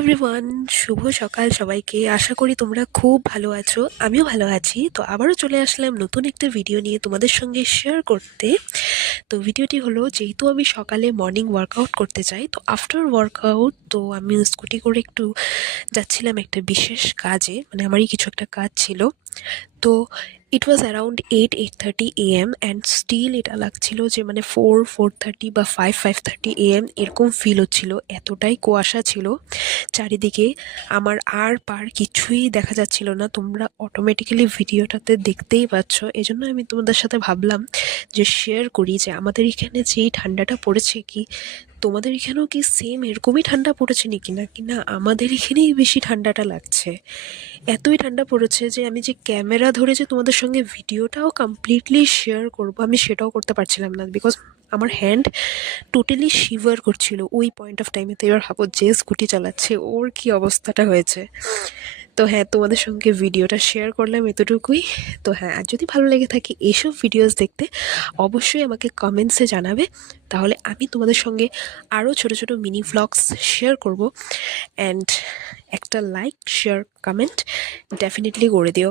Everyone, শুভ সকাল সবাইকে। আশা করি তোমরা খুব ভালো আছো, আমিও ভালো আছি। তো আবারও চলে আসলাম নতুন একটা ভিডিও নিয়ে তোমাদের সঙ্গে শেয়ার করতে। তো ভিডিওটি হলো, যেহেতু আমি সকালে মর্নিং ওয়ার্কআউট করতে চাই, তো আফটার ওয়ার্কআউট তো আমি স্কুটি করে একটু যাচ্ছিলাম একটা বিশেষ কাজে, মানে আমারই কিছু একটা কাজ ছিল। তো it was around 8:30 AM and still এটা লাগছিল যে মানে 4:30 বা 5:30 AM এরকম ফিল হচ্ছিল। এতটাই কুয়াশা ছিল চারিদিকে, আমার আর পার কিছুই দেখা যাচ্ছিল না। তোমরা অটোমেটিক্যালি ভিডিওটাতে দেখতেই পাচ্ছ। এজন্য আমি তোমাদের সাথে ভাবলাম যে শেয়ার করি যে আমাদের এখানে যেই ঠান্ডাটা পড়েছে, কি তোমাদের এখানেও কি সেম এরকমই ঠান্ডা পড়েছে নাকি, নাকি না আমাদের এখানেই বেশি ঠান্ডাটা লাগছে। এতই ঠান্ডা পড়েছে যে আমি যে ক্যামেরা ধরে যে তোমাদের সঙ্গে ভিডিওটাও কমপ্লিটলি শেয়ার করব, আমি সেটাও করতে পারছিলাম না, বিকজ আমার হ্যান্ড টোটালি শিভার করছিল ওই পয়েন্ট অফ টাইমে। তো এবার ভাবো, যে স্কুটি চালাচ্ছে ওর কি অবস্থাটা হয়েছে। তো হ্যাঁ, তোমাদের সঙ্গে ভিডিওটা শেয়ার করলাম এতটুকুই। তো হ্যাঁ, আর যদি ভালো লেগে থাকে এইসব ভিডিওস দেখতে, অবশ্যই আমাকে কমেন্টসে জানাবে। তাহলে আমি তোমাদের সঙ্গে আরও ছোট ছোট মিনি ভ্লগস শেয়ার করব। অ্যান্ড একটা লাইক, শেয়ার, কমেন্ট ডেফিনেটলি করে দিও।